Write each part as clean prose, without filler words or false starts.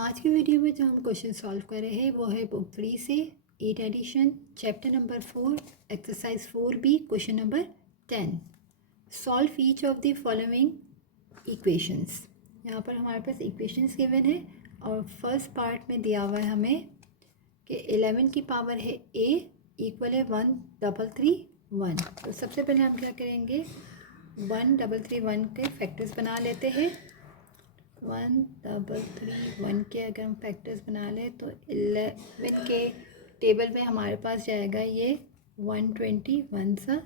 आज की वीडियो में जो हम क्वेश्चन सॉल्व कर रहे हैं वो है बुक 3 से 8 edition chapter number 4 exercise 4B question number 10। Solve each of the following equations. यहाँ पर हमारे पास इक्वेशंस गिवन है और फर्स्ट पार्ट में दिया हुआ है हमें कि 11 की पावर है a इक्वल है 1331। तो सबसे पहले हम क्या करेंगे, 1331 के फैक्टर्स बना लेते हैं। 1331 के अगर हम फैक्टर्स बना लें तो 11 के टेबल में हमारे पास जाएगा ये 121 सा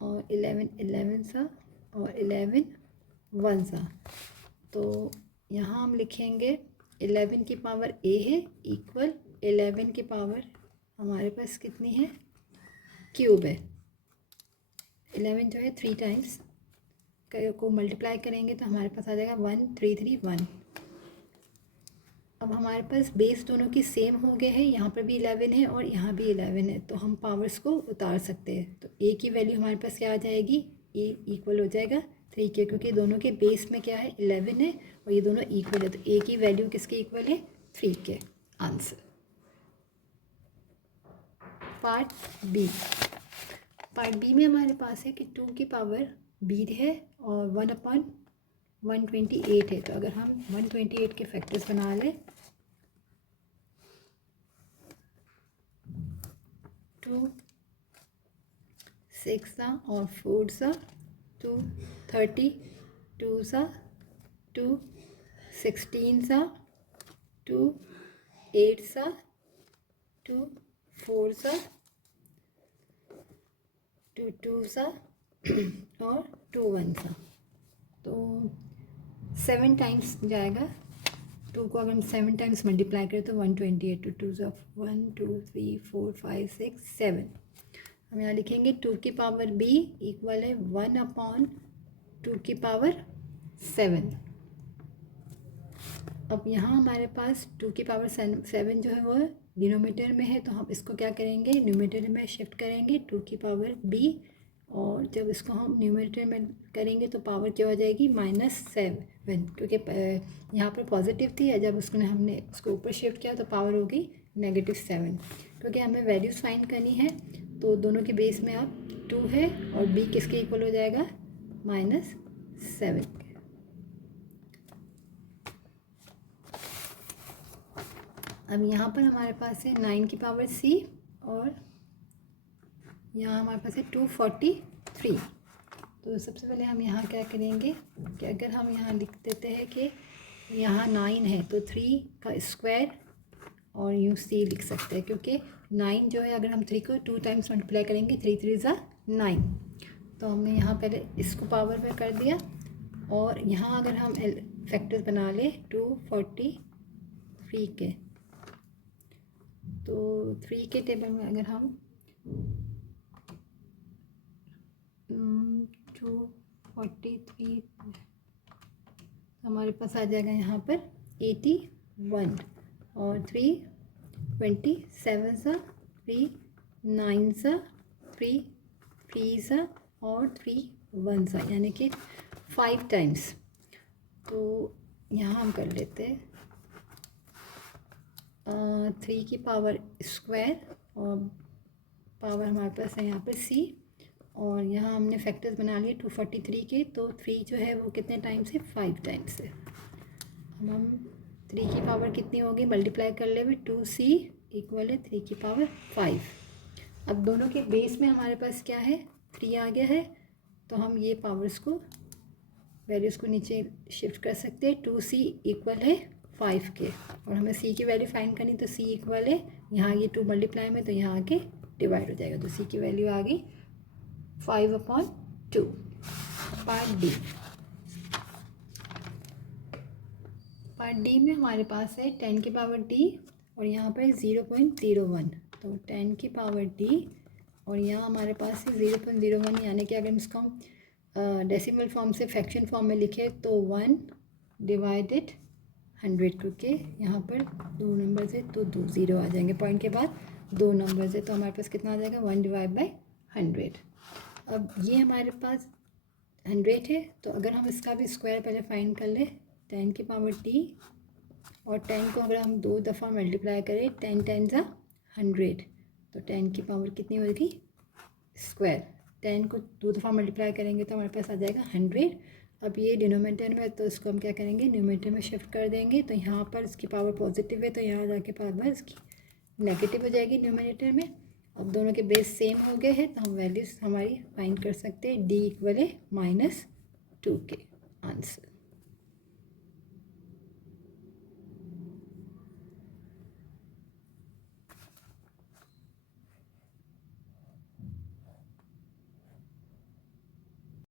और 11 सा और 11 1 सा। तो यहाँ हम लिखेंगे 11 की पावर a है इक्वल 11 की पावर हमारे पास कितनी है, क्यूब है। 11 जो है 3 टाइम्स को मल्टीप्लाई करेंगे तो हमारे पास आ जाएगा 1331। अब हमारे पास बेस दोनों की सेम हो गए हैं, यहाँ पर भी 11 है और यहाँ भी 11 है, तो हम पावर्स को उतार सकते हैं। तो a की वैल्यू हमारे पास क्या आ जाएगी, a इक्वल हो जाएगा 3 के, क्योंकि दोनों के बेस में क्या है 11 है और ये दोनों इक्वल है, तो a की वैल्यू किसके इक्वल है, 3 के। आंसर। पार्ट बी में हमारे पास है कि 2 की पावर b है और 1/128 है। तो अगर हम 128 के फैक्टर्स बना लें, 2 6 सा और 4 सा 2 30 2 सा 2 16 सा 2 8 सा 2 4 सा 2 2 सा और 2 1 सा। तो 7 टाइम्स जाएगा। 2 को अगर हम 7 टाइम्स मल्टीप्लाई करें तो 128, 2 2 सा 1 2 3 4 5 6 7। हम यहाँ लिखेंगे 2 की पावर b इक्वल है 1/2 की पावर 7। अब यहाँ हमारे पास 2 की पावर 7 जो है वो डिनोमीटर में है, तो हम इसको क्या करेंगे, न्यूमरेटर में शिफ्ट करेंगे 2 की पावर b, और जब इसको हम न्यूमरेटर में करेंगे तो पावर क्या हो जाएगी -7, क्योंकि यहाँ पर पॉजिटिव थी, जब उसको हमने उसको ऊपर शिफ्ट किया तो पावर हो गई -7। क्योंकि हमें वैल्यूज फाइंड करनी है तो दोनों के बेस में अब 2 है और b किसके इक्वल हो जाएगा, -7। अब यहाँ पर हमारे पास है 9 की पावर c और यहाँ हमारे पास है 243। तो सबसे पहले हम यहाँ क्या करेंगे कि अगर हम यहाँ लिख देते हैं कि यहाँ 9 है तो 3 का स्क्वायर और यूँ c लिख सकते हैं, क्योंकि 9 जो है अगर हम 3 को 2 टाइम्स मल्टीप्लाई करेंगे 3 3 ज़ा 9। तो हमने यहाँ पहले इसको पावर में कर दिया, और यहाँ अगर हम फैक्टर्स बना ले 243 के, तो 3 के टेबल में अगर हम 243 हमारे पास आ जाएगा यहाँ पर 81 और 3 27 सा 3 9 सा 3 3 सा और 3 1 सा, यानी कि 5 टाइम्स। तो यहाँ हम कर लेते हैं 3 की पावर स्क्वायर और पावर हमारे पास है यहाँ पर c, और यहाँ हमने फैक्टर्स बना लिए 243 के, तो 3 जो है वो कितने टाइम्स है, 5 टाइम्स है। अब हम 3 की पावर कितनी होगी, मल्टीप्लाई कर ले 2c इक्वल है 3 की पावर 5। अब दोनों के बेस में हमारे पास क्या है, 3 आ गया है, तो हम ये पावर्स को वैल्यूज़ को नीचे शिफ्ट कर सकते हैं। 2c इक्वल है 5 के, और हमें c की वैल्यू फाइंड करनी, तो c इक्वल है यहाँ ये 2 मल्टीप्लाई में तो यहाँ आके डिवाइड हो जाएगा, तो c की वैल्यू आ गई 5/2। पार्ट डी में हमारे पास है 10 की पावर d और यहाँ पर 0.01, तो 10 की पावर d और यहाँ हमारे पास है 0.01, यानी कि अगर इसको हम डेसिमल फॉर्म से फ्रैक्शन फॉर्म में लिखे तो 1/100, क्योंकि यहाँ पर 2 नंबर्स है तो 2 0 आ जाएंगे, पॉइंट के बाद 2 नंबर्स है, तो हमारे पास कितना आ जाएगा 1/100। अब ये हमारे पास 100 है, तो अगर हम इसका भी स्क्वायर पहले फाइंड कर ले, 10 की पावर d और 10 को अगर हम 2 दफ़ा मल्टीप्लाई करें 10 10 ज़ा 100, तो 10 की पावर कितनी होगी स्क्वायर। 10 को 2 दफ़ा मल्टीप्लाई करेंगे तो हमारे पास आ जाएगा 100। अब ये डिनोमिनेटर में, तो इसको हम क्या करेंगे न्यूमरेटर में शिफ्ट कर देंगे। तो यहाँ पर इसकी पावर पॉजिटिव है, तो यहाँ जाके पावर इसकी नेगेटिव हो जाएगी न्यूमरेटर में। अब दोनों के बेस सेम हो गए हैं, तो हम वैल्यूज़ हमारी फाइंड कर सकते हैं। D = -2 के आंसर।